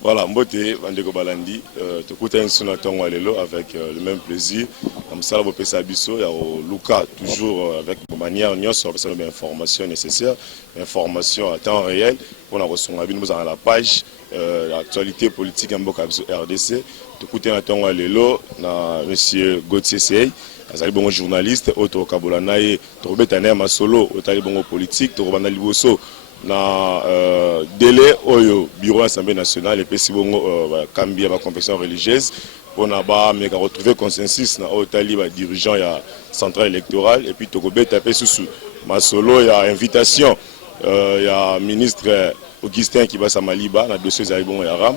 Voilà, Mbote, Vandeko Balandi, tu écoutes un son avec le même plaisir. Comme ça, vous pouvez Bisso, il y a Luca, toujours avec une manière, nous avons des informations nécessaires, informations à temps réel. On a reçu la page, l'actualité politique en RDC. Tu écoutes un ton na monsieur Gauthier Sey, un bon journaliste, Otto Kabolanaye, tu es un solo, tu es bon politique, tu es un liboso. Na délai au bureau Assemblée nationale et puis si bon cambia la confession religieuse pour na retrouver consensus na otali ba dirigeant ya centrale électorale et puis tokobe taper sous masolo ya invitation ya ministre Augustin Kibasa Maliba na dossier za bon ya ram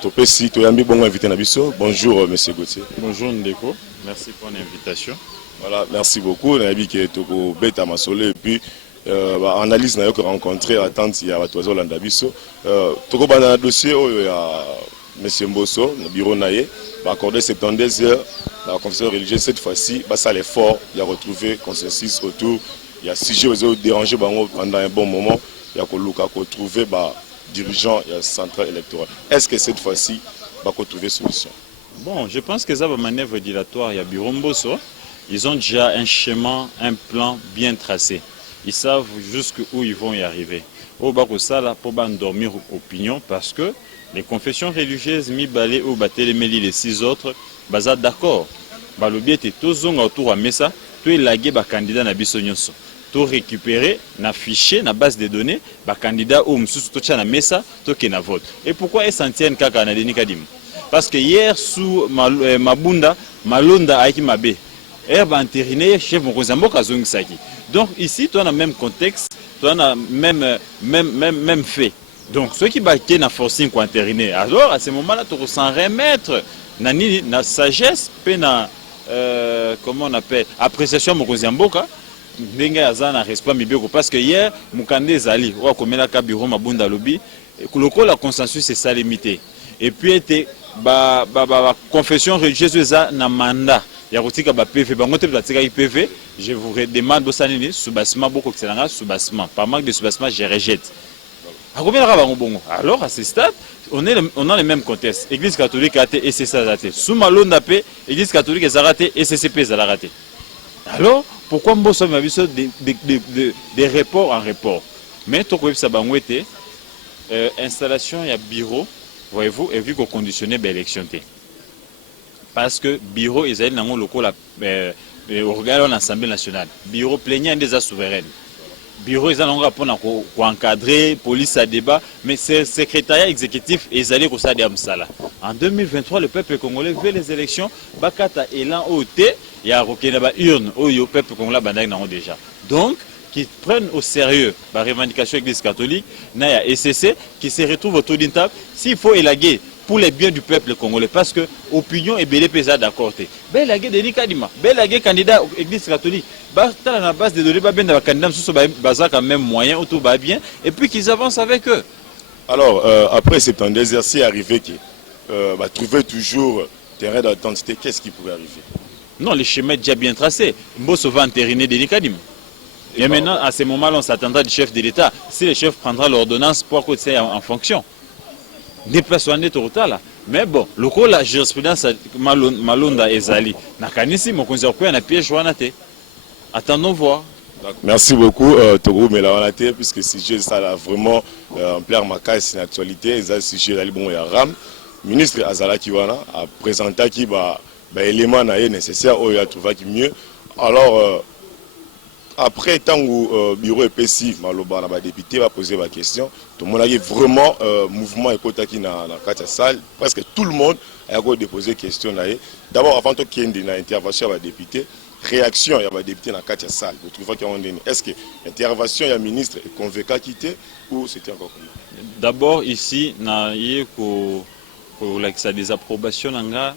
topé si to yambi bon invité na biso. Bonjour monsieur Gauthier. Bonjour Ndeko, merci pour l'invitation. Voilà, merci beaucoup na yabi ke toko beta masolo et puis analyse na yo que rencontrer attente ya batozo landa biso toko bana dossier oyo ya monsieur Mbosso na bureau naye ba accorder 72 heures la confession religieuse cette fois-ci ba ça l'effort il y a retrouvé consensus autour il y a sujet aux déranger bango pendant un bon moment il y a ko luka ko trouver ba dirigeant ya centrale électorale. Est-ce que cette fois-ci va trouver solution? Bon, je pense que ça va manœuvre dilatoire il y a bureau Mbosso, ils ont déjà un schéma, un plan bien tracé. Ils savent jusqu'où ils vont y arriver. Au Bakosala, pour dormir opinion, parce que les confessions religieuses, mi balé ou batelemeli les 6 autres, baza d'accord. Balobi était tous autour à Messa, tout est lagué ba candidat na bisonyonso. Tout récupérer, na fichier, na base de données, ba candidat ou msusu tout na Messa, tout qui na vote. Et pourquoi est-ce tienne kaka na Denis Kadim? Parce que hier sous Mabunda, Malonda aiki mabe. Herbe entériné, chef Mokozamboka Zungisaki. Donc ici, tu as le même contexte, tu as le même fait. Donc ceux qui battent na forcing pour entériner, alors à ce moment-là, tu ressens remettre na sagesse, na comment on appelle, appréciation Mokozamboka, n'enga azana respect mibeko parce que hier Mukande Zali, ou comme la bureau Mabunda Lobby, la consensus c'est ça limité. Et puis était confession religieuse na mandat. Il y a PV, PV, je vous demande de sous-bassement, beaucoup de sous-bassement. Par manque de sous-bassement, je rejette. Alors, à ce stade, on a le même contexte. Église catholique a raté et c'est ça raté. Sous Malone d'Apé, Église catholique a raté et CCP a raté. Alors, pourquoi Mbosso m'a vu ça des reports en report? Mais tout le monde installation, il y a bureau, voyez-vous, et vu qu'on conditionnait l'élection. Parce que bureau ils allaient dans le local organe l'Assemblée nationale. Bureau plaignant des souveraines. Bureau ils allaient pour encadrer police à débat, mais c'est secrétariat exécutif ils allaient au stade Amsala. En 2023 le peuple congolais veut les élections, bakata élan OT, il y a rokena urne au peuple congolais bandak nango déjà. Donc qui prennent au sérieux la revendication de l'Église catholique, na ya SCC qui se retrouve autour d'une table, s'il faut élaguer pour les biens du peuple congolais, parce que l'opinion est belle pesade d'accord. Ben la guerre de Nikadima, ben la guerre candidat à l'église catholique, bah à la base de données, bah bien candidat sous bazar quand même moyen autour bah bien, et puis qu'ils avancent avec eux. Alors après c'est un exercice arrivé qui trouver toujours terrain d'identité, qu'est-ce qui pourrait arriver? Non, le schéma est déjà bien tracé. Mbosso va entériner de Nikadim. Et maintenant, à ce moment-là, on s'attendra du chef de l'État. Si le chef prendra l'ordonnance pour que c'est en fonction. Déplacement net total. Mais bon, le coup la jurisprudence Malonda Ezali. Nakanisi mokonzi okwe na piège wana te. Attendons voir. Merci beaucoup Togo Melawanate puisque ce sujet ça là vraiment en plein makai c'est une actualité ça sujet là bon ya ram ministre Azala Kiwana a présenté qui élément nécessaire au ya trouver qui mieux. Alors après, tant que bureau EPC, Maloba, na député va poser la question, tout le monde a vraiment mouvement qui dans la salle, presque tout le monde a déposé question. D'abord, avant qu'il y ait une intervention à député, réaction à député dans la salle. Vous trouvez est-ce que l'intervention du ministre est convaincant quitter ou c'était encore comment? D'abord, ici, il y a des approbations dans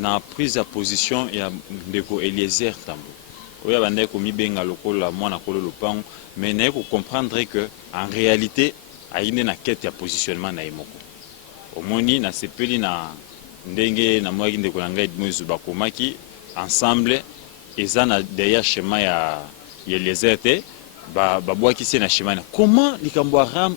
la prise de position de Eliezer Tambo. Oui, mais il faut comprendre que en réalité, il y a une quête de positionnement. Au moins, il y a des ensemble, ils ont derrière schéma les aides, comment les Cambouaram,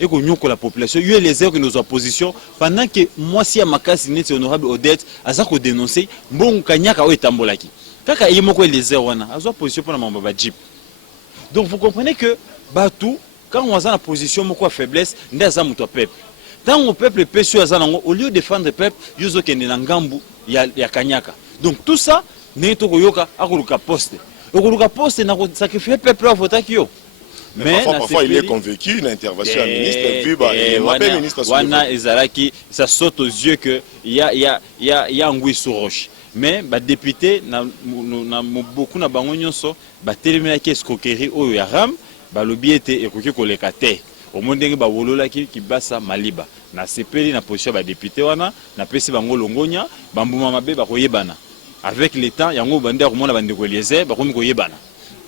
et qu'on la population, il y a les erreurs que nos oppositions, pendant que moi si à ma casse, c'est honorable Odette, à ça qu'on dénoncer, bon, kanyaka ou etambolaki. Kaka il y a les erreurs, à sa position pour la mamba jeep. Donc vous comprenez que, Batou, quand on a la position, mon faiblesse, n'est pas mon peuple. Tant au peuple peut sur au lieu de défendre le peuple, il y a des Nangambu, il y a Kanyaka. Donc tout ça, n'est pas un poste. Le poste, n'a sacrifié le peuple à voter. Mais parfois il est convaincu, une intervention à ministre, vu le ministre Wana Ezalaki, ça saute aux yeux qu'il y a un oui sur roche. Mais les députés, beaucoup de banques sont tellement escroquerie au Yaram, le biais était écouté pour les catés. Au monde où wolola qui basa maliba. Na sepeli na position ba député wana, na pesi bango longonya, bambuma mabe ba koyebana. Avec le temps, yango bande ko mona bande ko liese, ba komi koyebana.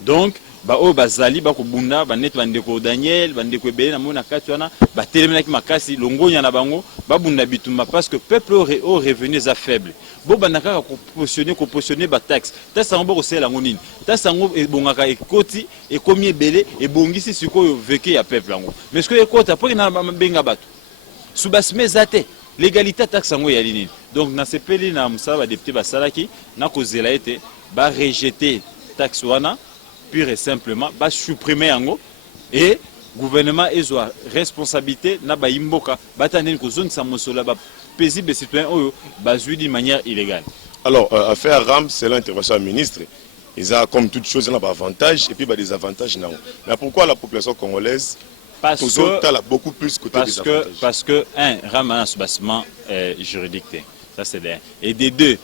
Donc ba o bazali ba ko bunda, ba net bande ko Daniel, bande ko ebele na mona kati wana, ba telemena ki makasi longonya na bango, ba bunda bituma parce que peuple au revenu za faible. Bo banaka ko positionner ba taxe. Ta sango ko sela ngonini. Ta sango e bongaka ekoti e komi ebele e bongisi sikoyo veke ya peuple yango. Mais ce que ekota pour na benga bato. Subasme zate l'égalité taxe yango ya linini. Donc na sepeli na musala ba député ba salaki na kozela ete ba rejeter taxe wana pure et simplement ba supprimer yango et gouvernement ezwa responsabilité na ba imboka batandeni ko zone sa mosola ba paisible citoyen oyo bazui d'une manière illégale. Alors affaire RAM c'est l'intervention du ministre. Ils ont comme toute chose un avantage et puis bah, des avantages non. Mais pourquoi la population congolaise parce que a beaucoup plus côté des avantages? Parce que un RAM a un soubassement juridique. Ça c'est d'un. Et des deux,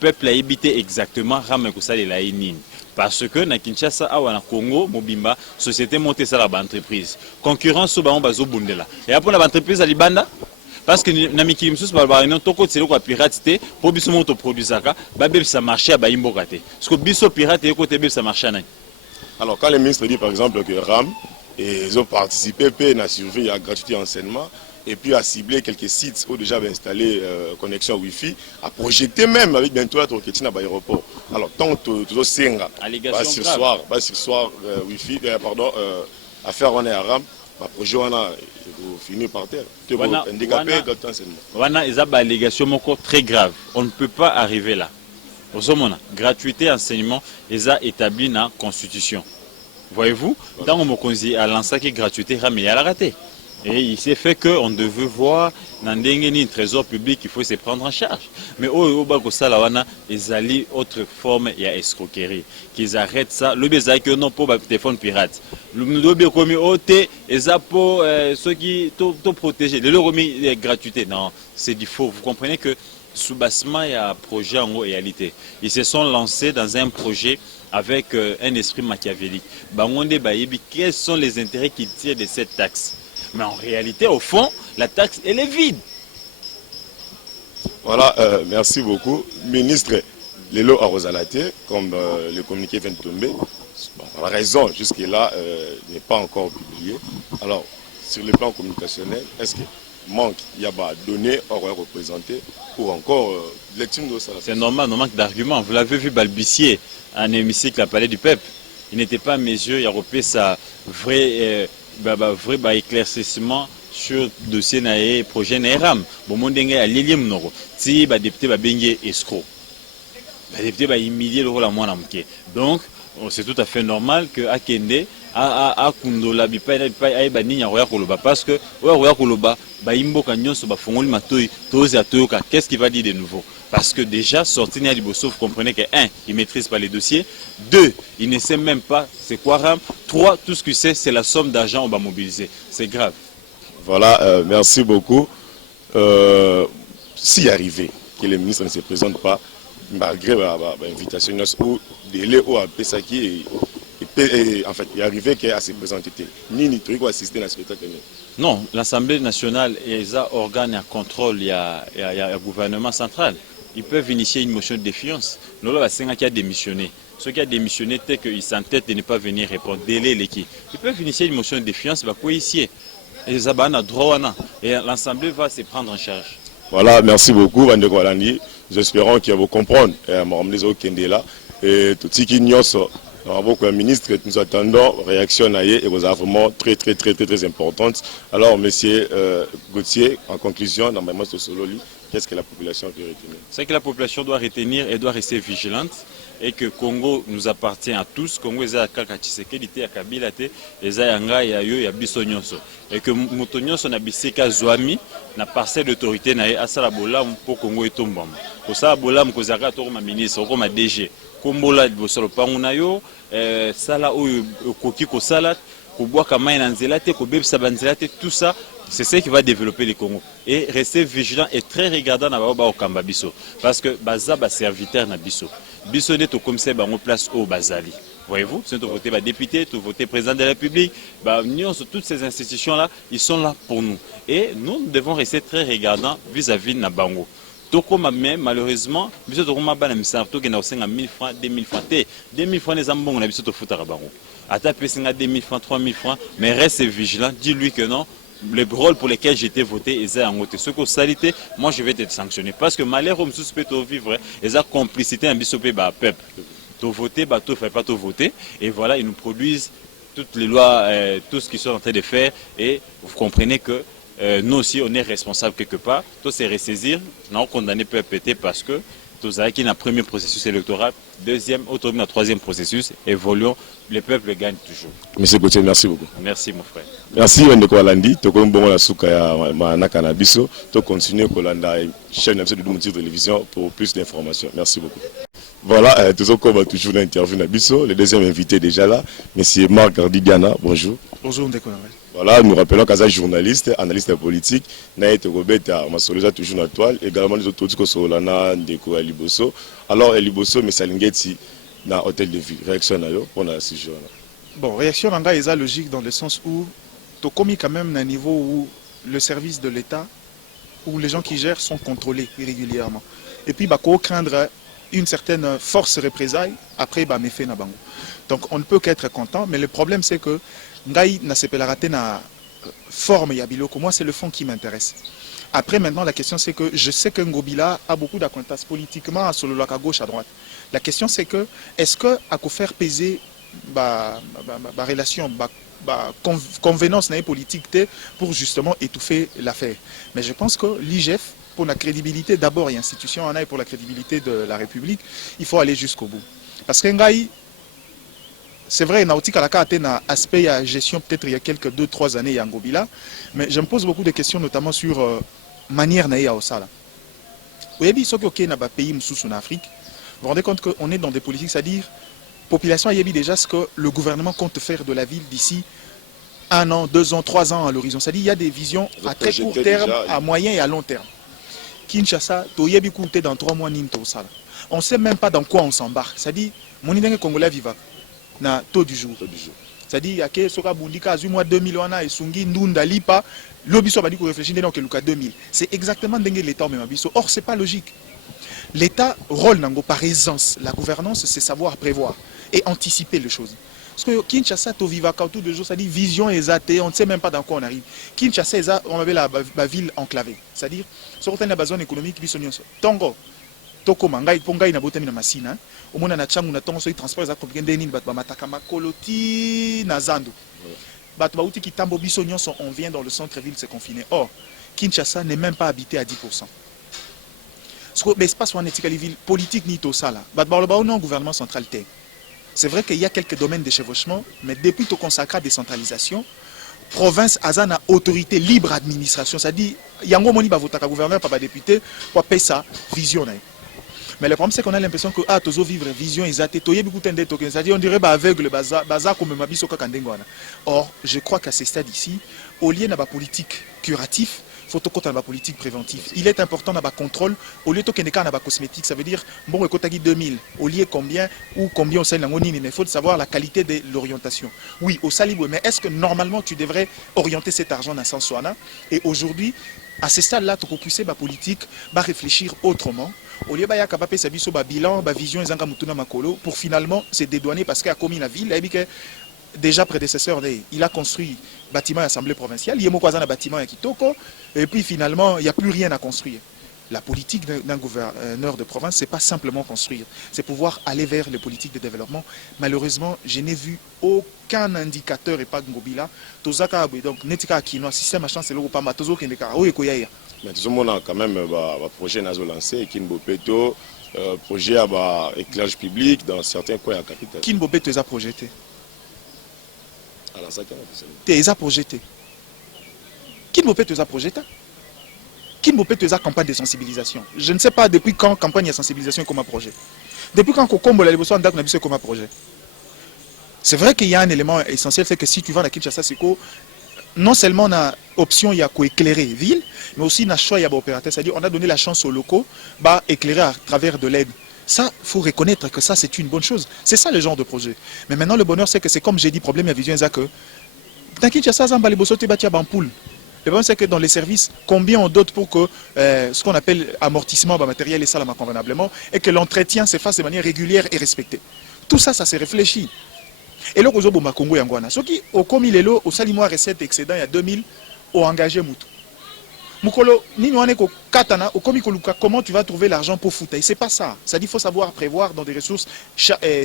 peuple a habité exactement RAM que ça les la inine. Parce que na Kinshasa awa na Congo mobimba société montée ça la entreprise. Concurrence au baon bazo bundela. Et après la entreprise à Libanda parce que na mikili msusu ba non toko tselo ko piratité pour biso moto produisaka ba be ça marché ba imboka te. Parce que biso pirate et côté be ça marché na. Alors quand le ministre dit par exemple que RAM et ils ont participé à surveiller la gratuité enseignement et puis à cibler quelques sites où déjà installé connexion Wi-Fi, à projeter même avec bientôt notre question à l'aéroport. Alors tant que tout ça bas sur soir Wi-Fi pardon à faire on est à RAM, projet on a fini par terre. Tu es handicapé dans l'enseignement. Wana ils ont une allégation très grave. On ne peut pas arriver là. Au gratuité enseignement ils ont établi dans la constitution. Voyez-vous, dans mon consi à lancé qui gratuité RAM il a raté. Et il s'est fait qu'on devait voir dans un trésor public qu'il faut se prendre en charge. Mais au Bagossalawana, ils allaient autre forme et à escroquerie. Qu'ils arrêtent ça. Le bézak non pour téléphone pirate. Le lobby comme OT, et ça pour ceux qui t'ont protégé. Le remis gratuité. Non, c'est du faux. Vous comprenez que sous-bassement il y a un projet en réalité. Ils se sont lancés dans un projet avec un esprit machiavélique. Quels sont les intérêts qu'ils tirent de cette taxe? Mais en réalité, au fond, la taxe, elle est vide. Voilà, merci beaucoup. Ministre, Lelo Arozalate, comme le communiqué vient de tomber, bon, la raison jusque-là n'est pas encore publiée. Alors, sur le plan communicationnel, est-ce que manque, il y a des données aurait représenté ou encore lecture de ça? C'est normal, on manque d'arguments. Vous l'avez vu balbutier en hémicycle à Palais du Peuple. Il n'était pas à mesure, il y a repris sa vrai éclaircissement sur le dossier naé projet NAERAM. Bon, mon dengue à l'Ilium Noro. Si le député va baigner escroc. Le député va humilier le rôle à moi. Donc, c'est tout à fait normal que Akende a Kundola bipa ba ninya roya koloba parce que roya koloba ba imbo kanyon so ba fongoli matoi tozi atoyoka. Qu'est-ce qu'il va dire de nouveau? Parce que déjà sorti à Liboso, vous comprenez que 1, il ne maîtrise pas les dossiers, 2, il ne sait même pas c'est quoi RAM, 3, tout ce qu'il sait c'est la somme d'argent qu'on va mobiliser. C'est grave. Voilà, merci beaucoup. Si arrivé que le ministre ne se présente pas, malgré l'invitation ou délai ou ça qui en fait, il est arrivé qu'à se présenter. Ni truc ou assister à la spectacle. Non, l'Assemblée nationale est un organe à contrôle, il y a un gouvernement central. Ils peuvent initier une motion de défiance. Nous avons qui a démissionné. Ceux qui ont démissionné, c'est qu'ils s'entêtent de ne pas venir répondre. Délai l'équipe. Ils peuvent initier une motion de défiance, bah quoi ici. Et les abana droit et l'Assemblée va se prendre en charge. Voilà, merci beaucoup, Vandeko Walandi. Nous espérons qu'ils vont comprendre. Et tout ce qui nous beaucoup de ministres, nous attendons réaction et vous vraiment très importante. Alors, monsieur Gauthier, en conclusion, normalement, ce solo, qu'est-ce que la population peut retenir? C'est que la population doit retenir et doit rester vigilante et que Congo nous appartient à tous. Congo est à Kaka Tshisekedi, à Kabila, et à Yanga, et à Biso Nyonso. Et que Moto Nyonso na biseka Zouami, na parcelle d'autorité na asala bolam pour Congo et Tombam. Pour ça, bolam kozaka to ma ministre, comme ma DG. Kombola bosolo panguna yo, sala oyo koki ko sala, ko bois kamai na nzela te, ko bebisa banzela te, tout ça. C'est ce qui va développer le Congo. Et rester vigilant et très regardant dans le Kamba Bisso. Parce que Baza va serviteur na Bisso. Bisso n'est au commissaire en place au Bazali. Voyez-vous, si vous votez député, vous votez président de la République, toutes ces institutions-là, ils sont là pour nous. Et nous devons rester très regardants vis-à-vis de Nabango. Mais malheureusement, nous avons 1000 francs, 2000 francs. 2000 francs, les ambons, on a besoin de foutre à Bango. À ta 2000 francs, 3000 francs, mais reste vigilant, dis-lui que non. Les rôles pour lesquels j'étais voté, ils ont voté. Ce que salité, moi je vais être sanctionné. Parce que malheureusement, je peux vivre, ils ont complicité en bisopé par le peuple. Tu voter, tu ne fais pas te voter. Et voilà, ils nous produisent toutes les lois, tout ce qu'ils sont en train de faire. Et vous comprenez que nous aussi, on est responsables quelque part. Tout c'est ressaisir, nous condamné le peuple parce que tout a qui dans le premier processus électoral, deuxième, autonomie dans le troisième processus, évoluons, le peuple gagne toujours. Monsieur Gauthier, merci beaucoup. Merci mon frère. Merci Wendeko Alandi, tu connais bon la souka ya manaka biso, tu continues Kolanda chaîne de Doumouti Télévision pour plus d'informations. Merci beaucoup. Voilà, toujours l'interview na biso, le deuxième invité déjà là, monsieur Marc Gardidiana, bonjour. Bonjour Ndeko. Voilà, nous rappelons qu'Aza journaliste, analyste politique, Naït Robeta, Masoleza toujours dans la toile, également les autres qui sont là, Ndeko Aliboso. Alors Aliboso, mais Salingeti, dans l'hôtel de ville, réaction à eux pour la séjour. Bon, réaction à est logique dans le sens où tu commis quand même à un niveau où le service de l'État, où les gens qui gèrent sont contrôlés régulièrement. Et puis, il faut craindre une certaine force représailles après méfait na bango. Donc on ne peut qu'être content, mais le problème c'est que Ngai n'a pas raté na forme yabiloko. Moi c'est le fond qui m'intéresse. Après maintenant la question c'est que je sais que Ngobila a beaucoup d'acquaintances politiquement sur le à gauche à droite. La question c'est que est-ce que à quoi faire peser relation convenance politique pour justement étouffer l'affaire. Mais je pense que l'IGF pour la crédibilité d'abord et institution en a et pour la crédibilité de la République, il faut aller jusqu'au bout. Parce que Ngai, c'est vrai, Nautique a un aspect à gestion peut-être il y a quelques 2-3 années à Ngobila, mais je me pose beaucoup de questions notamment sur manière naïa au sala. Vous avez dit que dans un pays en Afrique, vous vous rendez compte qu'on est dans des politiques, c'est-à-dire population a dit déjà ce que le gouvernement compte faire de la ville d'ici 1 an, 2 ans, 3 ans à l'horizon. C'est-à-dire qu'il y a des visions à très court terme, à moyen et à long terme. Kinshasa, dans 3 mois, on ne sait même pas dans quoi on s'embarque. C'est-à-dire, mon idée congolais vivant, na taux du jour. C'est-à-dire, il y a soka bundika, mois 2000, et sungi, ndunda, lipa, l'obiso va dire qu'on réfléchit dans le cas 2000. C'est exactement l'État même. Or, ce n'est pas logique. L'État, rôle par aisance, la gouvernance, c'est savoir prévoir et anticiper les choses. Parce que Kinshasa, to viva tout de jour, ça dit vision exatée, on ne sait même pas dans quoi on arrive. Kinshasa, on avait la ville enclavée. C'est-à-dire, sur la zone économique, Tongo, Toko Mangai, Pongai, Nabotami, Namasina, au moins, on a changu, on a tongo, sur les transports, ça compliqué, Denin, Batbamataka, Koloti, Nazando. Batbauti qui tambo bisognon, on vient dans le centre-ville se confiner. Or, Kinshasa n'est même pas habité à 10%. L'espace où on est ville politique ni tout ça là. Non gouvernement central. C'est vrai qu'il y a quelques domaines de chevauchement, mais depuis tout consacré à la décentralisation, province azana autorité libre administration, c'est-à-dire yango moni ba votaka gouverneur pas député pour payer sa vision. Mais le problème c'est qu'on a l'impression que tozo vivre vision exatée, c'est-à-dire on dirait aveugle bazar comme mabiso kakandengwana. Or, je crois qu'à ce stade ici, au lieu d'avoir politique curatif, il faut que la politique préventive. Il est important d'avoir contrôle. Au lieu de avoir cosmétique, ça veut dire, bon, il y a 2000. Au lieu combien ou combien on sait mais il faut savoir la qualité de l'orientation. Oui, au Salibou, mais est-ce que normalement tu devrais orienter cet argent dans sens soana? Et aujourd'hui, à ce stade-là, tu peux pousser la politique, réfléchir autrement. Au lieu de faire un bilan, une vision, pour finalement se dédouaner parce qu'il a commis la ville. Déjà prédécesseur, il a construit bâtiment à l'Assemblée provinciale, il y a un bâtiment à Kitoko, et puis finalement, il n'y a plus rien à construire. La politique d'un gouverneur de province, c'est pas simplement construire, c'est pouvoir aller vers les politiques de développement. Malheureusement, je n'ai vu aucun indicateur et pas Ngobila. Donc, netika kino système à chance le pas matozo kendeka o ekoya. Mais tout le monde a quand même un projet nazo lancé Kinbo Peto, projet à éclairage public dans certains coins à capitale. Kinbo Peto est projeté. Alors ça t'es projeté. Kinbo Peto est projeté. Kinbo Peto est campagne de sensibilisation. Je ne sais pas depuis quand campagne de sensibilisation comme un projet. Depuis quand Kokombo la Liboso Andak n'a vu comme un projet. C'est vrai qu'il y a un élément essentiel, c'est que si tu vas à Kinshasa, c'est que non seulement on a option, il y a quoi éclairer ville, mais aussi on a choix, il y a opérateur. C'est-à-dire on a donné la chance aux locaux éclairer à travers de l'aide. Ça, il faut reconnaître que ça, c'est une bonne chose. C'est ça le genre de projet. Mais maintenant, le bonheur, c'est que c'est comme j'ai dit, problème, il y a vision, c'est que dans Kinshasa, Zamba, les Bosso, tu bâtis en poule. Le problème, c'est que dans les services, combien on dote pour que ce qu'on appelle amortissement matériel et ça convenablement, et que l'entretien se fasse de manière régulière et respectée. Tout ça, ça se réfléchit. Et là, au Congo, Yangwana, ceux qui, au comme il est là, au salimois recette excédent, il y a 2000, ont engagé Moutou. Moukolo, katana, au comme comment tu vas trouver l'argent pour foutre. Et c'est pas ça. Ça dit qu'il faut savoir prévoir dans des ressources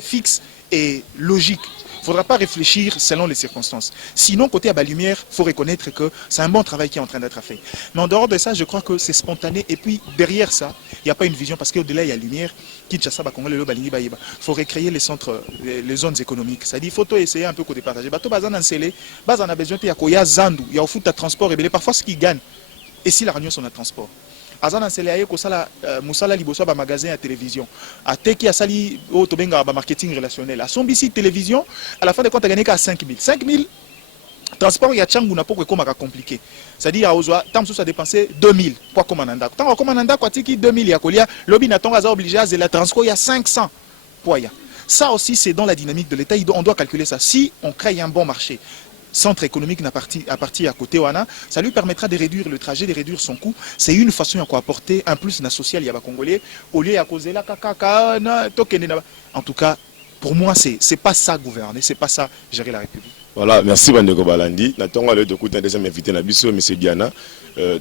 fixes et logiques. Il ne faudra pas réfléchir selon les circonstances. Sinon, côté à la lumière, il faut reconnaître que c'est un bon travail qui est en train d'être fait. Mais en dehors de ça, je crois que c'est spontané. Et puis, derrière ça, il n'y a pas une vision parce qu'au-delà, il y a lumière. Il faut recréer les centres, les zones économiques. C'est-à-dire qu'il faut essayer un peu de partager. On a besoin de Zandu, il y a au foot à transport. Et parfois, ce qui gagne, et si la réunion sont à transport. Azana Selaye Kosala Moussala Liboso ba magasin à télévision. A Teki a sali au Tobenga ba marketing relationnel. A Sombisi télévision, à la fin de compte a gagné qu'à 5000. 5000 transport ya Tchangou n'a pas comme compliqué. C'est-à-dire à Ozoa, tant que ça a dépensé 2000 quoi comme ananda. Tant comme ananda quoi tiki 2000 ya kolia, lobby n'a pas obligé à la transport il y a 500 poya. Ça aussi c'est dans la dynamique de l'État, on doit calculer ça. Si on crée un bon marché, centre économique à partir à côté Wana, ça lui permettra de réduire le trajet, de réduire son coût. C'est une façon à quoi apporter un plus social à Congolais au lieu à causer la kaka. En tout cas, pour moi, c'est pas ça gouverner, c'est pas ça gérer la République. Voilà, merci Bandeko Balandi. Nathan a d'écouter un deuxième invité, Nabiso, M. Diana.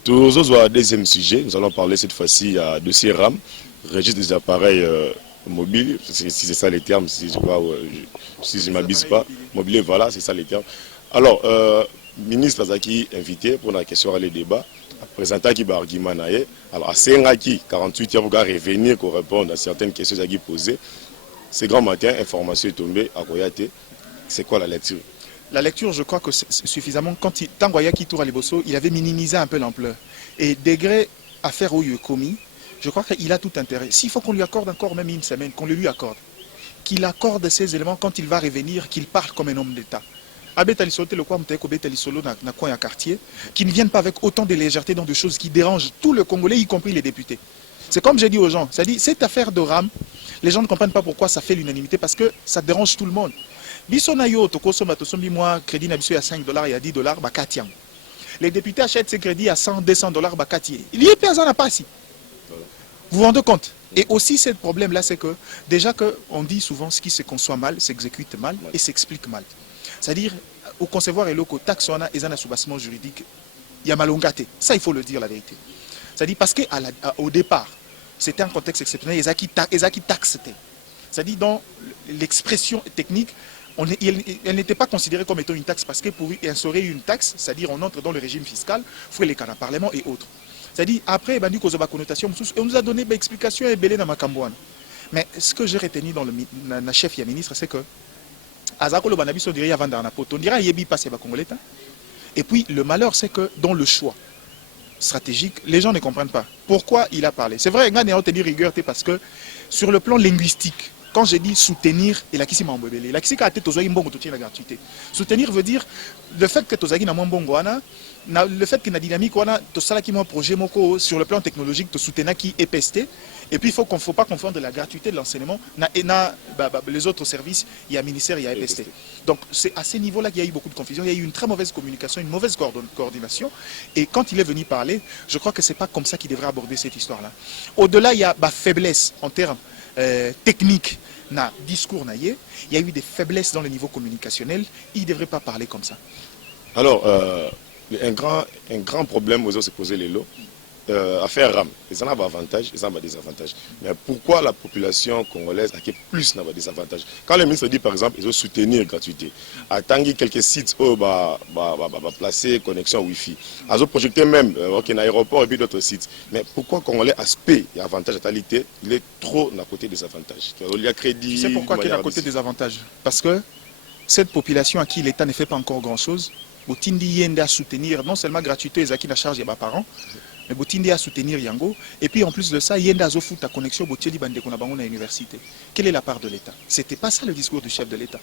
Toujours au deuxième sujet, nous allons parler cette fois-ci à dossier RAM, registre des appareils mobiles, si c'est ça les termes, si je ne m'abuse pas. Mobilier, voilà, c'est ça les termes. Alors, ministre Azaki invité pour la question à les débats, présentant qui argument naé. Alors, à Sengaki, 48 heures, pour revenir pour répondre à certaines questions Azaki posées. Ce grand matin, information est tombée à Koyate. C'est quoi la lecture? La lecture, je crois que c'est suffisamment. Quand Tangoya qui tourne à Liboso, il avait minimisé un peu l'ampleur. Et degré à faire au Yokomi, je crois qu'il a tout intérêt. S'il faut qu'on lui accorde encore même une semaine, qu'on le lui accorde, qu'il accorde ces éléments quand il va revenir, qu'il parle comme un homme d'État. Quartier, qui ne viennent pas avec autant de légèreté dans des choses qui dérangent tout le Congolais, y compris les députés. C'est comme j'ai dit aux gens, c'est-à-dire cette affaire de RAM, les gens ne comprennent pas pourquoi ça fait l'unanimité, parce que ça dérange tout le monde. Bisonayo, crédit à 5 $, il y a 10 $, les députés achètent ces crédits à 100, 200 $, il y a personne à pas si. Vous vous rendez compte? Et aussi, ce problème-là, c'est que déjà qu'on dit souvent ce qui se conçoit mal, s'exécute mal et s'explique mal. C'est-à-dire, au concevoir et au taxe, on a un soubassement juridique, il y a malongate. Ça, il faut le dire, la vérité. C'est-à-dire, parce qu'au départ, c'était un contexte exceptionnel, ils ont taxé. C'est-à-dire, dans l'expression technique, elle n'était pas considérée comme étant une taxe, parce que pour instaurer une taxe, c'est-à-dire on entre dans le régime fiscal, il faut les canards, parlement et autres. C'est-à-dire, après, on nous a donné des explications et belé dans ma cambouane. Mais ce que j'ai retenu dans le chef et ministre, c'est que et puis le malheur, c'est que dans le choix stratégique, les gens ne comprennent pas pourquoi il a parlé. C'est vrai, il y a une rigueur parce que sur le plan linguistique, quand j'ai dit soutenir, il a qui s'est m'embobélé. La gratuité. Soutenir veut dire le fait que Tozagi n'a le fait que la dynamique, un projet sur le plan technologique, de soutenir qui est pesté. Et puis, il ne faut pas confondre la gratuité de l'enseignement et les autres services, il y a un ministère, il y a EPST. Donc, c'est à ce niveau-là qu'il y a eu beaucoup de confusion. Il y a eu une très mauvaise communication, une mauvaise coordination. Et quand il est venu parler, je crois que ce n'est pas comme ça qu'il devrait aborder cette histoire-là. Au-delà, il y a faiblesse en termes techniques, discours, il y a eu des faiblesses dans le niveau communicationnel. Il ne devrait pas parler comme ça. Alors, un grand problème aux autres, c'est poser les lots. affaire RAM, ils en ont des avantages, ils en ont des désavantages. Mais pourquoi la population congolaise a plus des désavantages? Quand le ministre dit par exemple, ils ont soutenir gratuité, à Tanguy quelques sites où placer connexion Wi-Fi, ils ont projeté même un aéroport et puis d'autres sites. Mais pourquoi Congolais aspect et avantage à totalité, il est trop à côté des avantages? Il y a crédit. C'est pourquoi il est à côté des avantages. Parce que cette population à qui l'État ne fait pas encore grand-chose, Botindi yende à soutenir non seulement gratuité et qui la charge des parents, mais Botindi à soutenir Yango. Et puis en plus de ça, yende à zofu ta connexion Botieli bande qu'on a bango à l'université. Quelle est la part de l'État? C'était pas ça le discours du chef de l'État.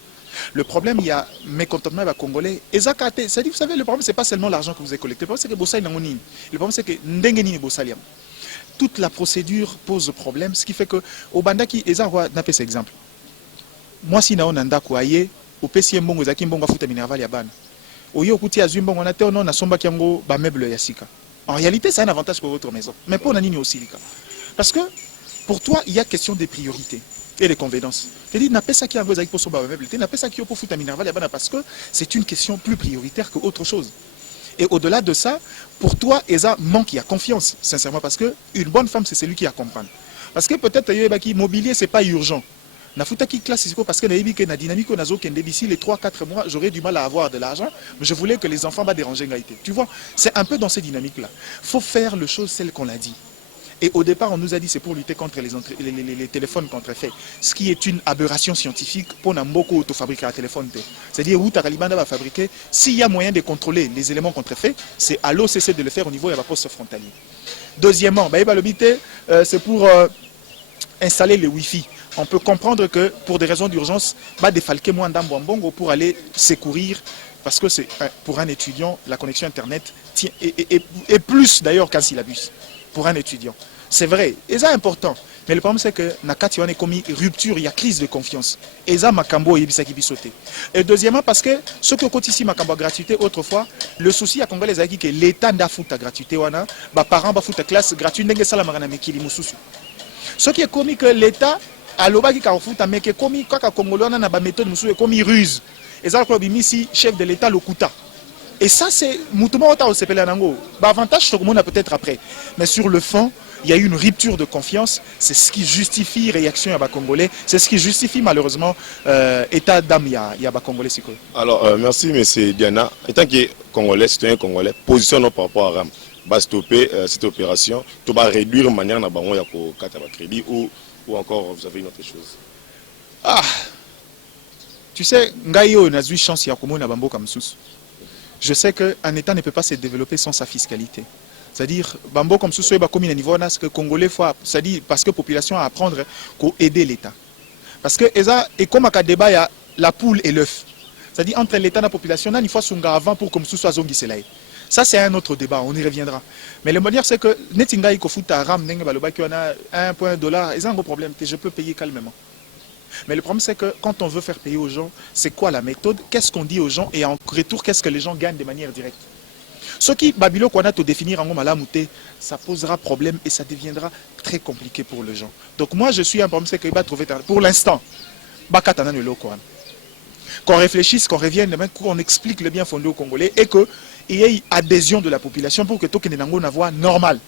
Le problème, il y a mécontentement à Congolais. Et Zakate, c'est-à-dire, vous savez, le problème c'est pas seulement l'argent que vous avez collecté. Le problème c'est que Bossai n'angoni. Le problème c'est que Ndengeni Bossaliam. Toute la procédure pose problème, ce qui fait que au Bandaki, Ezarwa n'a pas cet exemple. Moi si naon nanda kwaye, au PC mbongo zaki mbongo futa minerval ya bana. Oyo kuti azui mbongo na te ono na somba kiango ba meuble ya sika. En réalité, c'est un avantage pour votre maison. Mais pour Nanini aussi, parce que pour toi, il y a question des priorités et des convenances. C'est-à-dire, n'a pas ça qui a un pour son meuble, n'a pas ça qui a pour foutre minerval ya bana parce que c'est une question plus prioritaire que autre chose. Et au-delà de ça, pour toi, Eza manque, il y a confiance, sincèrement, parce qu'une bonne femme, c'est celui qui a comprendre. Parce que peut-être, l'immobilier, ce n'est pas urgent. Qui classe parce que la dynamique d'ici les 3-4 mois, j'aurais du mal à avoir de l'argent, mais je voulais que les enfants ne dérangent pas. Tu vois, c'est un peu dans ces dynamiques-là. Il faut faire les choses celles qu'on a dit. Et au départ, on nous a dit c'est pour lutter contre les téléphones contrefaits, ce qui est une aberration scientifique pour Namboko fabriquer un téléphone. C'est-à-dire où Taralibanda va fabriquer, s'il y a moyen de contrôler les éléments contrefaits, c'est à l'OCC de le faire au niveau de la poste frontalier. Deuxièmement, c'est pour installer le Wi-Fi. On peut comprendre que pour des raisons d'urgence, défalquer moins d'ambongo pour aller secourir, parce que c'est pour un étudiant, la connexion Internet est plus d'ailleurs qu'un syllabus. Pour un étudiant. C'est vrai, et c'est important. Mais le problème c'est que Nakati on est commis rupture, il y a crise de confiance. Et ça Makambo et Ibisaki bisoté. Et deuxièmement parce que ce que côté ici Makambo gratuité autrefois, le souci à Congolais c'est que l'État n'a foutu gratuité wana, ba parents ba foutu classe gratuite ndenge sala marana mekili mususu. Ce qui est commis que l'État a l'obagi ka foutu mais que commis quoi ka Congolais na ba méthode mususu commis ruse. Et ça quoi bimisi chef de l'État Lokuta. Et ça, c'est avantage, tout le monde a peut-être après. Mais sur le fond, il y a eu une rupture de confiance. C'est ce qui justifie réaction à Congolais. C'est ce qui justifie malheureusement état d'âme à Congolais. Alors, merci, M. Diana. Étant que Congolais, citoyen congolais, positionnons par rapport à RAM. Va stopper cette opération. Tu vas réduire de manière à crédit ou encore vous avez une autre chose. Ah, tu sais, Ngayo n'a eu chance à Komo Nabambo comme sous. Je sais qu'un État ne peut pas se développer sans sa fiscalité. C'est-à-dire, Bambo comme ce soit comme niveau que Congolais fois, c'est-à-dire parce que la population a à apprendre qu'à aider l'État. Parce que et comme à débat il y a la poule et l'œuf. C'est-à-dire entre l'État et la population, il faut songa avant pour comme ce soit zongi celaï. Ça c'est un autre débat, on y reviendra. Mais le manière c'est que netinga iko futa ram nenga baloba qui on a $1, et c'est un gros problème, je peux payer calmement. Mais le problème, c'est que quand on veut faire payer aux gens, c'est quoi la méthode? Qu'est-ce qu'on dit aux gens? Et en retour, qu'est-ce que les gens gagnent de manière directe? Ce qui, Babylone, qu'on a tout définir en Malamouté, ça posera problème et ça deviendra très compliqué pour les gens. Donc moi, je suis un problème, c'est qu'il va trouver, pour l'instant, qu'on réfléchisse, qu'on revienne, qu'on explique le bien fondé aux Congolais et qu'il y ait adhésion de la population pour que tout le monde ait une voix normale.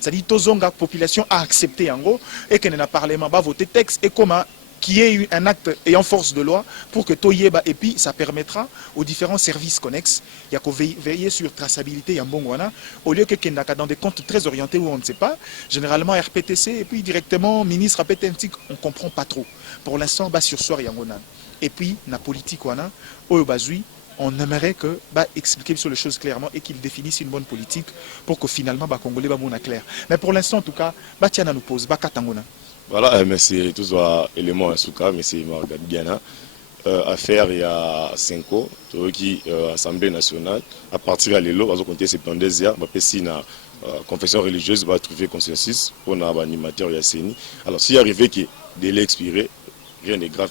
C'est-à-dire que la population a accepté en gros et qu'elle n'a pas parlement voté texte et comment qui est un acte ayant force de loi pour que Toyeba et puis ça permettra aux différents services connexes il y a qu'à veiller sur traçabilité en Bongwana au lieu que dans des comptes très orientés où on ne sait pas généralement RPTC et puis directement ministre APTNTIC on comprend pas trop pour l'instant bas sur soir yangona et puis la politique wana au bazui on aimerait que expliquer sur les choses clairement et qu'il définisse une bonne politique pour que finalement Congolais va clair mais pour l'instant en tout cas tiana nous pose katangona. Voilà, merci tous les éléments en souka, merci Margaret Diana. Affaire il y a 5 ans, qui Assemblée nationale, à partir de l'élo, on va compter 72 ans, si la confession religieuse va trouver consensus pour l'animateur Yasseni. Alors s'il arrive que délai expiré, rien de grave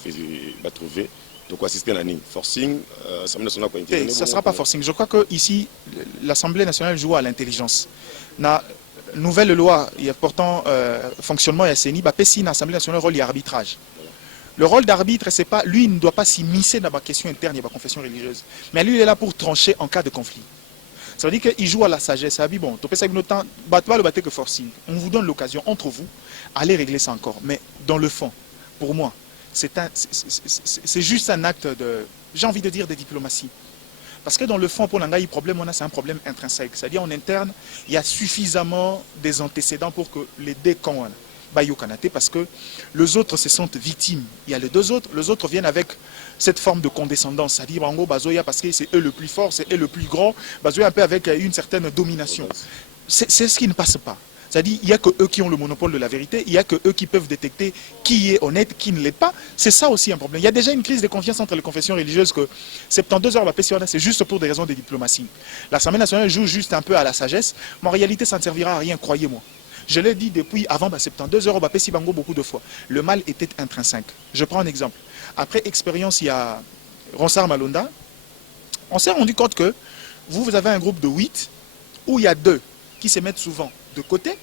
va trouver. Donc assister à un forcing, l'Assemblée nationale va intervenir. Ça ne sera pas forcing. Je crois que ici, l'Assemblée nationale joue à l'intelligence. Nouvelle loi portant fonctionnement et CENI, l'Assemblée nationale rôle arbitrage. Le rôle d'arbitre, c'est pas, lui, il ne doit pas s'immiscer dans la question interne de la confession religieuse. Mais lui, il est là pour trancher en cas de conflit. Ça veut dire qu'il joue à la sagesse. Ça veut dire, bon, le battre que forcing. On vous donne l'occasion, entre vous, allez régler ça encore. Mais dans le fond, pour moi, c'est juste un acte de, j'ai envie de dire, de diplomatie. Parce que dans le fond, pour l'Angaï, problème, c'est un problème intrinsèque. C'est-à-dire, en interne, il y a suffisamment des antécédents pour que les deux camps baillent au Kanaté, parce que les autres se sentent victimes. Il y a les deux autres. Les autres viennent avec cette forme de condescendance. C'est-à-dire, en gros, Bazoya, parce que c'est eux le plus fort, c'est eux le plus grand. Bazoya, un peu avec une certaine domination. C'est ce qui ne passe pas. C'est-à-dire, il n'y a que eux qui ont le monopole de la vérité, il n'y a que eux qui peuvent détecter qui est honnête, qui ne l'est pas. C'est ça aussi un problème. Il y a déjà une crise de confiance entre les confessions religieuses que 72 heures, c'est juste pour des raisons de diplomatie. L'Assemblée nationale joue juste un peu à la sagesse, mais en réalité, ça ne servira à rien, croyez-moi. Je l'ai dit depuis avant 72 heures, beaucoup de fois. Le mal était intrinsèque. Je prends un exemple. Après expérience, il y a Ronsard Malonda. On s'est rendu compte que vous avez un groupe de 8 où il y a 2 qui se mettent souvent de côté.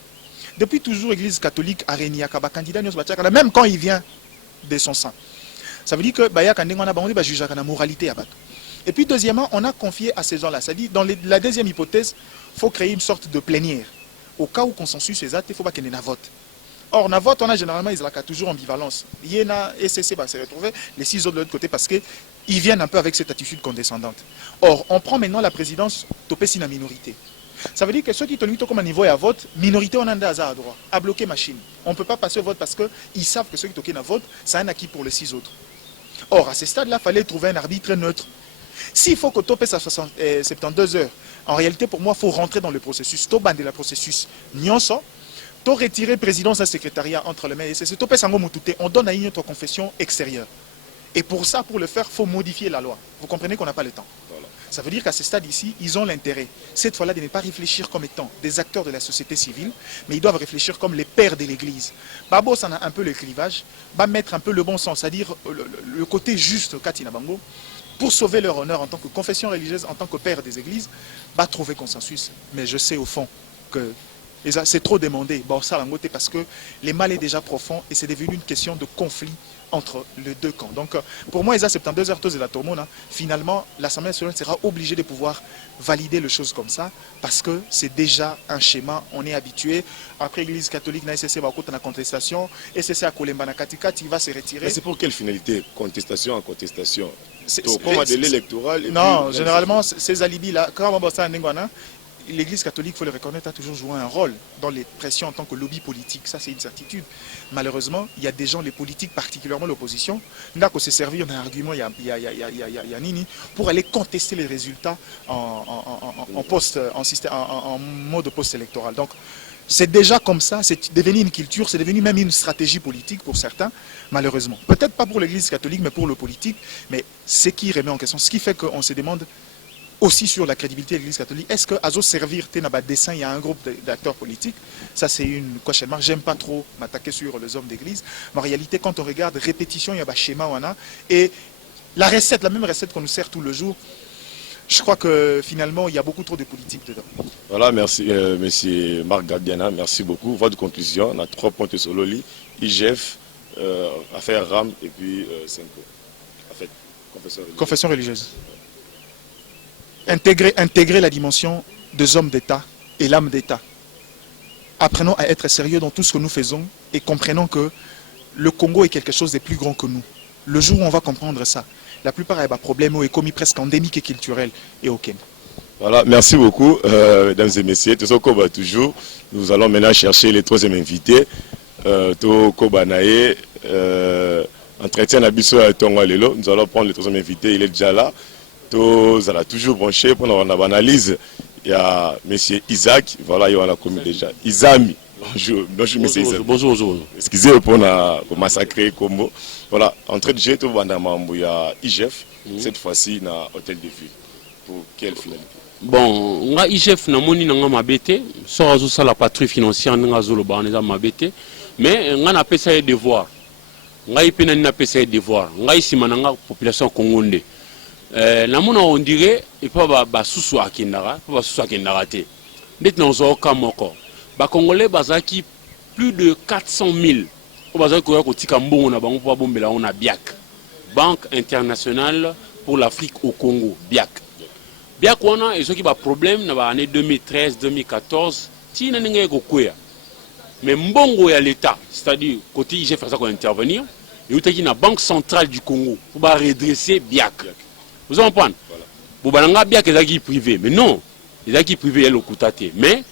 Depuis toujours, l'Église catholique a régné à candidat, même quand il vient de son sang. Ça veut dire que on a jugé la moralité. Et puis deuxièmement, on a confié à ces gens-là. C'est-à-dire, dans la deuxième hypothèse, il faut créer une sorte de plénière. Au cas où consensus est il faut pas qu'il y ait un vote. Or, dans vote, on a généralement toujours ambivalence. Il y a un SCC va se retrouver, les 6 autres de l'autre côté, parce qu'ils viennent un peu avec cette attitude condescendante. Or, on prend maintenant la présidence, topé si la minorité. Ça veut dire que ceux qui ont comme un niveau à vote, minorité, on a un hasard à droit, à bloquer machine. On ne peut pas passer au vote parce qu'ils savent que ceux qui ont un vote, c'est un acquis pour les 6 autres. Or, à ce stade-là, il fallait trouver un arbitre neutre. S'il faut que tu passes à 72 heures, en réalité, pour moi, il faut rentrer dans le processus. Tu bandes le processus. Nyonso, tu retirer présidence et secrétariat entre les mains. On donne à une autre confession extérieure. Et pour ça, pour le faire, il faut modifier la loi. Vous comprenez qu'on n'a pas le temps. Voilà. Ça veut dire qu'à ce stade ici, ils ont l'intérêt, cette fois-là, de ne pas réfléchir comme étant des acteurs de la société civile, mais ils doivent réfléchir comme les pères de l'Église. Babo, ça a un peu le clivage, va mettre un peu le bon sens, c'est-à-dire le côté juste, Katina Bango, pour sauver leur honneur en tant que confession religieuse, en tant que père des églises, va trouver consensus. Mais je sais au fond que c'est trop demandé, parce que le mal est déjà profond et c'est devenu une question de conflit entre les deux camps. Donc pour moi, 72 heures de la Tomona, finalement, l'Assemblée nationale sera obligée de pouvoir valider les choses comme ça, parce que c'est déjà un schéma, on est habitué. Après l'Église catholique, na SSC va en contestation, SSC à Kolemba na Katikati, il va se retirer. Mais c'est pour quelle finalité? Contestation en contestation. Comme à délai électoral. Non, généralement, ces alibis-là, quand on bosse à Ndengwana, l'Église catholique, il faut le reconnaître, a toujours joué un rôle dans les pressions en tant que lobby politique. Ça, c'est une certitude. Malheureusement, il y a des gens, les politiques, particulièrement l'opposition, n'a qu'à se servir d'un argument, il y a Nini, pour aller contester les résultats en mode post-électoral. Donc, c'est déjà comme ça, c'est devenu une culture, c'est devenu même une stratégie politique pour certains, malheureusement. Peut-être pas pour l'Église catholique, mais pour le politique. Mais ce qui remet en question, ce qui fait qu'on se demande aussi sur la crédibilité de l'Église catholique. Est-ce que Azo servir Ténaba dessin, il y a un groupe d'acteurs politiques? Ça, c'est une question marque. J'aime pas trop m'attaquer sur les hommes d'église. Mais en réalité, quand on regarde répétition, il y a un schéma, et la recette, la même recette qu'on nous sert tout le jour, je crois que finalement, il y a beaucoup trop de politique dedans. Voilà, merci, monsieur Marc Gardiana, merci beaucoup. Votre conclusion, on a 3 points sur l'OLI, IGF, affaire RAM et puis Senko. En fait, confession religieuse. Intégrer la dimension des hommes d'État et l'âme d'État. Apprenons à être sérieux dans tout ce que nous faisons et comprenons que le Congo est quelque chose de plus grand que nous. Le jour où on va comprendre ça, la plupart des problèmes est commis presque endémique et culturel et aucun. Voilà, merci beaucoup, mesdames et messieurs. Toujours, nous allons maintenant chercher les 3e invités. Entretien Nabiso à Tongwalelo. Nous allons prendre le 3e invité, il est déjà là. Nous allons toujours brancher pour notre analyse. Il y a M. Isaac, voilà, il y a commis déjà. Isami, bonjour, bonjour M. Isaac. Bonjour. Excusez-moi pour massacrer Combo. Voilà, entrée de jeu, il y a IGF, cette fois-ci, dans Hôtel de Ville. Pour quelle finalité? Bon, IGF n'a pas mabete, soit la patrie financière n'a pas mabete, mais on a appelé ça des devoirs. On a appelé ça des devoirs. On a ici la population congolaise. On dirait qu'il faut que sous à Kindara, pas sous à Kindara. Dès nous avons encore, les Congolais bazaki plus de 400 000. On a BIAC, Banque internationale pour l'Afrique au Congo, BIAC. Bien qu'on a des problèmes dans l'année 2013, 2014, si on a des problèmes. Mais mbongo ya l'État, c'est-à-dire côté IGF fait ça qu'on intervenir, et où la Banque centrale du Congo pour redresser BIAC. Vous comprenez? Pour balanga BIAC les acquis privés, mais non, les acquis privés ils le coûtent. Mais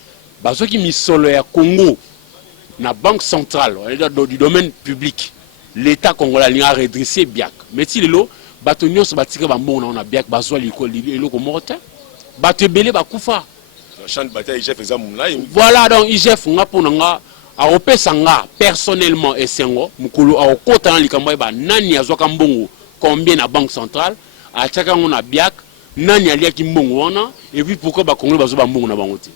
ceux qui mis sur le Congo, la Banque centrale, du domaine public, l'État congolais a redressé BIAC. Mais si le bâtonniers se battent comme bon on a BIAC, basoa l'école, le comorte, batte belé bakoufa. Champ de bataille IGF exemple là. Voilà donc IGF nga ponanga aope sanga personnellement esengo mukulu akota na likambo ba nani azoka mbongo combien na banque centrale a chaka ngona biak nani aliaki mbongo wana et puis pourquoi ba congolais bazo ba mbongo na bango te.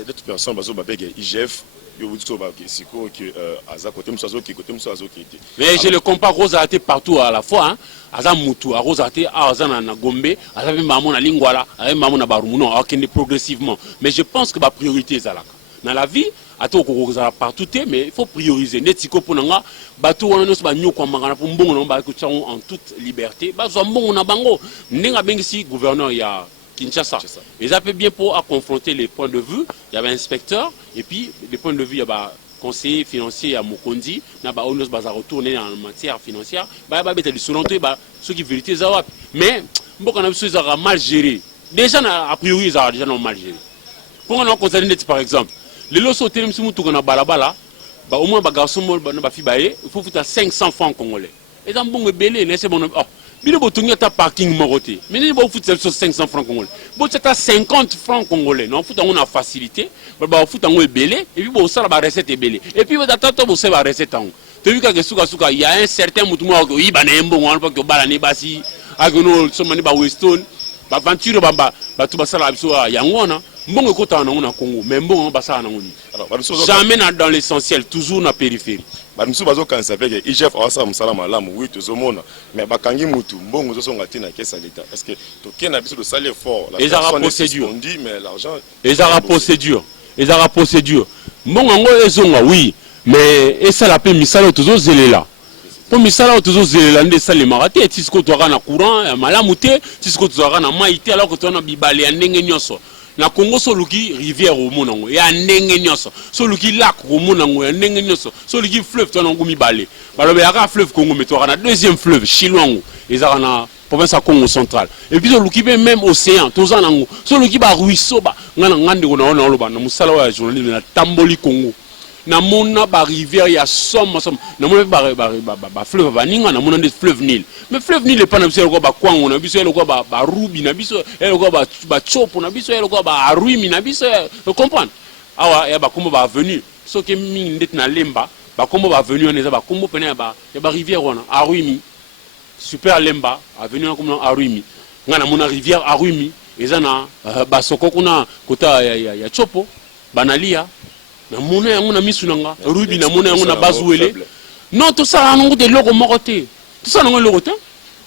Et d'autres personnes bazo ba bege IGF yo vous dites ba siko que aza côté msazo qui côté msazo qui était. Mais je le compare Rose a été partout à la fois hein. Aza mutu a Rose a été aza na Gombe aza pe maman na Lingwala aza maman na Barumuno akende progressivement mais je pense que ba priorité ezalaka dans la vie ato ko partout mais il faut prioriser netiko ponanga bato wana nyos ba nyoko mangana pour mbongo na ba ko en toute liberté ba zo mbongo na bango ndenga bengisi gouverneur ya Kinshasa. Ils avaient bien pour à confronter les points de vue. Il y avait un inspecteur et puis les points de vue il y avait conseiller financier à Mokondi na ba onos baza retourner en matière financière ba ba beta selon toi ceux qui vérité za wapi mais mboka na biso za mal géré déjà a priori za déjà mal géré pour on considérer par exemple les lots sautés même si mutu na balabala ba au moins ba garçon na ba fi baé il faut foutre 500 francs congolais et dans bon belé laissez bon oh bino botunga ta parking moroté mais ni ba foutre 500 francs congolais bo ta 50 francs congolais non foutre on a facilité ba foutre on belé et puis bo ça ba recette belé et puis ba tata bo ça ba recette en tu vu que suka il y a un certain mutu mo ko iba na mbongo on pas que bala ni basi agono so mani ba Weston ba aventure ba tu ba sala biso yangona mbongo ko ta na Congo mais mbongo ba sala na ngoni jamais dans l'essentiel toujours na périphérie Badmusu bazo kansa avec IGF awasa musala malamu oui tozomona mais bakangi mutu mbongo zo songa tina kesa l'État est-ce que to kena biso de saler fort la procédure on dit mais l'argent ezara procédure mbongo ngo ezonga oui mais esa la pe misala tozo zelela pour misala tozo zelela nde sale marate tisiko to na courant malamu te tisiko to na maite alors que to na bibale ya ndenge nyoso na Congo soluki rivière au monango ya ndenge nyoso soluki lac au monango ya ndenge nyoso soluki fleuve to na ngumi balé balobe ya fleuve Congo mais to na deuxième fleuve Chilwango ezaka na province ya Congo centrale et puis soluki même océan toza nango soluki ba ruisseau ba ngana ngande ko na loba na musala wa journaliste na tamboli Congo na mona ba rivière ya somme na mona ba fleuve ba ninga na mona des fleuve Nil mais fleuve Nil est pas na biso ko ba kwango na biso ko ba rubi na biso ko ba chopo na biso ko ba aruimi na biso vous comprenez awa ya ba kombo ba avenue so ke mingi ndet na lemba ba kombo ba avenue on eza ba kombo pena ya ba rivière wana aruimi super lemba avenue na kombo aruimi ngana mona rivière aruimi eza na ba soko kuna kota ya chopo banalia na mona yango na misunanga rubi na mona yango na bazuele non tout ça nango de loko mokote tout ça nango loko te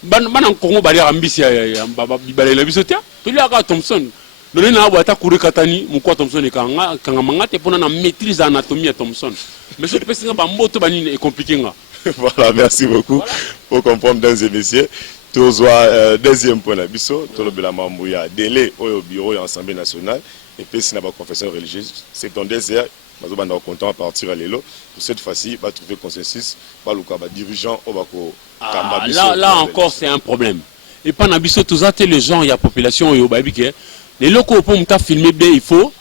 bana Congo bali ambisi ya bibale la biso te to liaka Thompson lolé na bata kuri katani mukwa Thompson kanga mangate pona na maîtrise anatomie ya Thompson mais ce pesi ba mboto banini est compliqué nga. Voilà, merci beaucoup pour comprendre dans ces messieurs tozwa deuxième point na biso to lobela mambu ya délai au bureau ya Assemblée nationale et puis si na ba confession religieuse c'est dans des heures bazo banda content à partir à l'élo pour cette fois-ci va trouver consensus ba luka ba dirigeant au bako kamba biso là encore c'est un problème et pas na biso tous les gens il y a population yo ba bike les locaux pour m'ta filmer bien il faut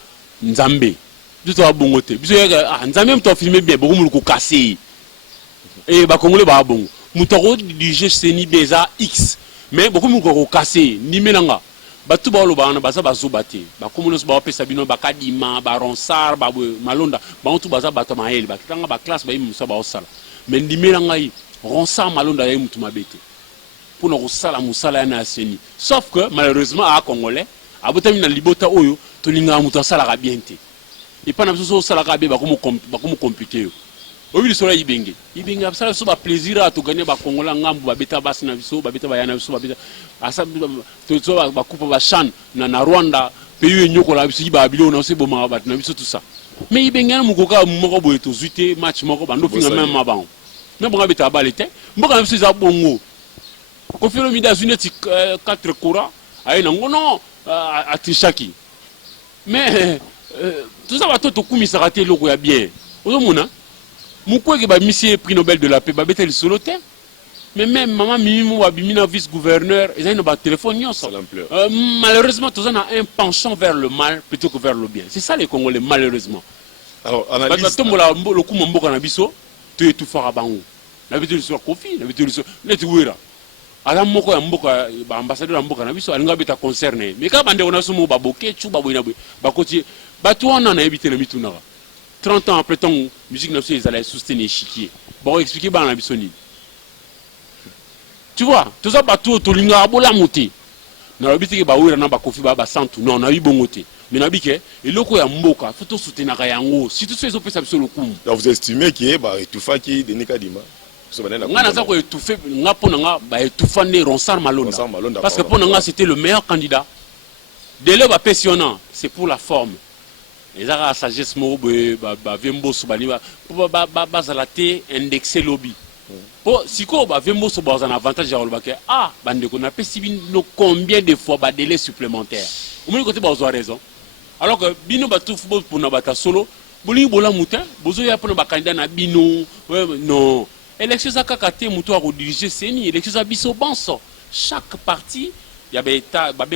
nzambe tout va bongote biso nzambe m'ta filmer bien beaucoup mu ko casser et ba congolais ba bongo mutaro dirige seni beza x mais beaucoup mu ko casser ni melanga batu ba lo bana baza bazobate ba komunos ba pesa bino ba kadima ba ronsar ba malonda ba on tu baza bata maeli ba kitanga ba classe ba imusa ba osala mais ndimela ngai ronsar malonda ya mutu mabete pour no sala musala na seni sauf que malheureusement à congolais abotami na libota oyo to linga mutu sala ka bien te et pas na biso sala ka be ba komo compliqué obi le soleil ibenge absala so ba plaisir à to gagner ba congolais ngambu ba beta basi na biso ba beta ba yana biso ba beta asa to so ba coupe ba chan na Rwanda pays nyoko la biso ba bilo na se boma ba na biso tout ça mais ibenge na mukoka moko boye to zuite match moko ba ndo finga même maban na bonga beta ba lete mboka na biso za bongo ko felo mi da unité 4 courants ay nango non à Trishaki. Mais tout ça va tout au coup, mais ça raté le roi bien. Ozomona, Moukou qui va misser prix Nobel de la paix, va bêter le solo terre. Mais même maman Mimimo Abimina vice-gouverneur, ils ont un téléphone. Malheureusement, tout ça a un penchant vers le mal plutôt que vers le bien. C'est ça les Congolais, malheureusement. Alors, analyse. Le coup, mon boka nabiso, tu es tout fort à Bango. L'habitude sur Kofi, l'habitude sur Netouira. Alors, mon boka, ambassadeur Mboka nabiso, elle n'a pas concerné. Mais quand on a son mot baboké, tu vas bakoti, toi on a évité le mitunara. 30 ans après ton musique nationale, ils allaient soutenir l'échiquier. Bon, expliquez bien la bisonine. Tu vois, tout ça, tout le monde a la montée. Dans le but, il y a un Kofi Baba Santou, non, on a eu bon côté. Mais on a dit que le coup est Mboka, il faut soutenir Rayango. Si tout ça, ils ont fait sur le coup. Vous estimez qu'il y a tout ça qui est de Nikadima. On a étouffé, on a étouffé Ronsar Malonda. Parce que pour nous, c'était le meilleur candidat. Dès le passionnant, c'est pour la forme. Les arts à sagesse, Vembo Soubani, pour Bazalate, indexer lobby. Si on a un avantage, on a combien de fois un délai supplémentaire. Vous avez raison. Alors que Bino Batou football pour Nabata solo, Boli Bola Moutin, Bozo ya pour nos candidat na Bino, non. Élection Zakakate Moutou a redirigé Seni, élection Abisso Banso. Chaque parti, il y avait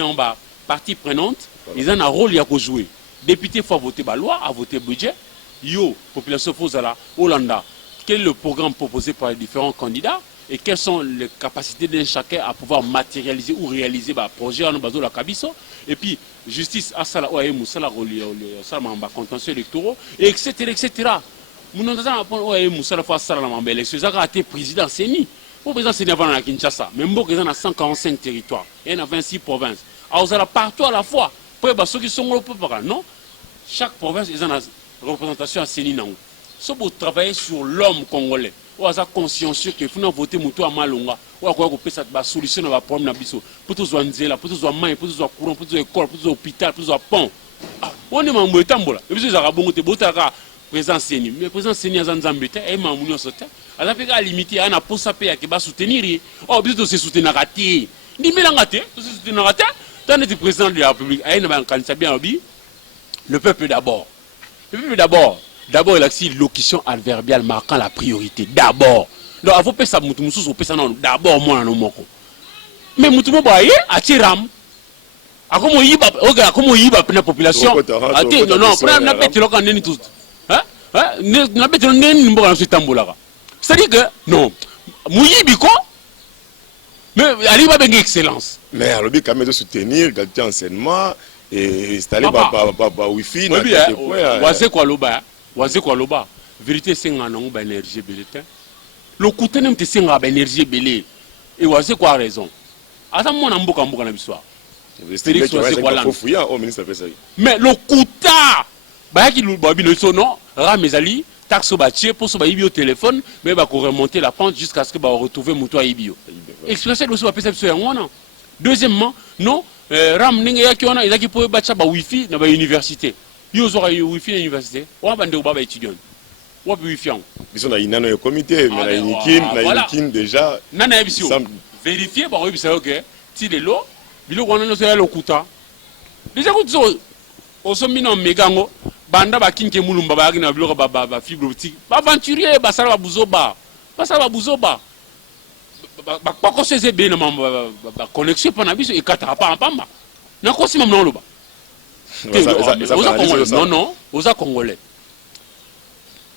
en bas, partie prenante, ils ont un rôle à jouer. Député faut voter la loi, à voter budget. Yo, population Fozala, Hollanda. Quel est le programme proposé par les différents candidats et quelles sont les capacités de chacun à pouvoir matérialiser ou réaliser le projet en bas de la Kabiso. Et puis, justice, Asala, Oaé, Moussala, contentieux électoraux, etc. Nous avons Oaé, Moussala, Fassala, Mambele, c'est ça qui a été président Séni. Pour président Séni avant la Kinshasa, même si ils ont 145 territoires, il y en a 26 provinces. Alors, vous avez partout à la fois. Pour ceux qui sont au peuple, non? Chaque province, ils ont une représentation à Séni. Si vous travaillez sur l'homme congolais, vous avez conscience que vous voter Moutou à Malonga, vous avez une solution à problème pour tous les nzela, pour tous les mains, pour tous les courants, pour tous les écoles, pour tous les hôpitaux, pour tous les ponts. On est membre de Tambola. Et puis vous avez bon président Séni. Mais président Séni a un zambété, et membre de Soté. Alors il a limité, il a pour sa paix qui va soutenir. Oh, vous se soutenir raté. Ni mélangate, vous se soutenir raté. Tant que président de la République, il y a un candidat bien le peuple d'abord. Le peuple d'abord. D'abord, il y a une locution adverbiale marquant la priorité. D'abord. Donc, il faut que ça d'abord, moi, non, mais Moutoumou Boye, à Tiram. À comment il y a la population. Non, non, on a pété le camp de tout. On a pété le camp de Tambola. C'est-à-dire que, non, Mouyi Biko, mais il y a une excellence. Mais il y a quand même de soutenir, qualité enseignement, et installer par Wi-Fi. Oui, c'est quoi l'oba? Waze quoi loba vérité c'est nga non ba énergie belé le coûté nem te c'est nga ba énergie belé et waze quoi raison ata mon mboka na biswa Félix waze quoi là mais le coûta ba ki lu ba bino so non ra mesali taxe ba tie pour so ba ibi au téléphone mais ba ko remonter la pente jusqu'à ce que ba retrouver muto ibio explication aussi ba pesa biso ya ngona. Deuxièmement non ram ninga ya ki ona ezaki po ba cha ba wifi na ba université. Ils ont eu wifi à l'université. On va demander aux étudiants. On va wifi. Ils sont dans un comité, mais il déjà. Nana vérifier par eux, c'est ok. Si de l'eau, il on a le kuta. Déjà vous au sommet non mégango, banda ba kinke mulumba ba na blog ba fibre optique. Ba aventurier ba sala buzoba. Ba sala buzoba. Ba ko seze be na ba connexion pa na biso e kata pa pamba. Na ko si mam non loba. Non, non, aux Congolais.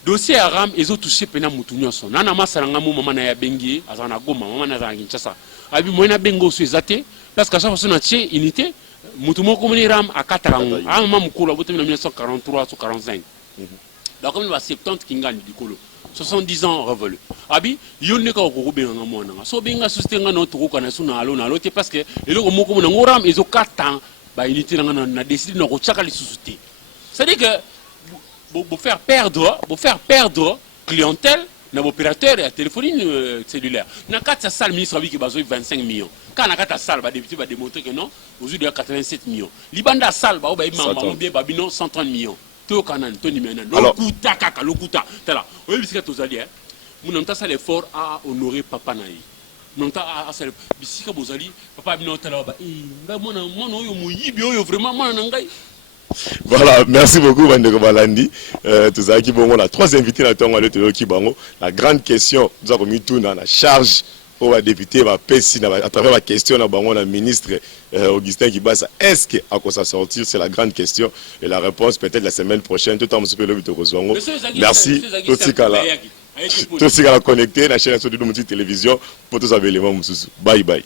Dossier Aram, ils ont touché Pena Moutounioso. Nana Masaranga Maman na Bengi, Azana Goma, Maman na Kinshasa. Abi Moina Bengo Suizate, parce qu'à chaque fois qu'on a tient unité, Moutoumou Komoni Ram à 4 ans. Ah, Maman Moukoula, en 1943 ou 45. Donc, on va 70 qui gagne du colo. 70 ans révolu. Abi, yonne ka ko be nga mona. So benga sustenga no to ko na suna alo na lote parce que le ko moko na ngoram ils ont 4 ans. Bah, unité na décidé de retirer les sous-soutés. C'est-à-dire que pour faire perdre clientèle dans l'opérateur et la téléphonie cellulaire. Dans 4 salles, ministre a dit qu'il y a 25 millions. Quand on a 4 salles, le député va démontrer que non, aujourd'hui il y a 87 millions. Libanda salle, il y a 130 millions. Tout le Canada, tout le Niménan. Le Kouta. Oui, parce que tous alliés, nous avons l'effort à honorer Papa Naï. nonta asale bisika bozali papa bino tala ba ngai mwana oyo moyibi oyo vraiment mwana na ngai. Voilà, merci beaucoup Bandeko Balandi. Tout ça qui bon, on a 3 invités dans le temps qui bango. La grande question, nous avons mis tout dans la charge pour va député va passer à travers la question na bango na ministre Augustin Kibasa. Est-ce que à quoi ça sortir, c'est la grande question et la réponse peut-être la semaine prochaine. Tout en super le merci. Tout ce qui a connecté la chaîne de télévision pour tous les éléments. Bye bye.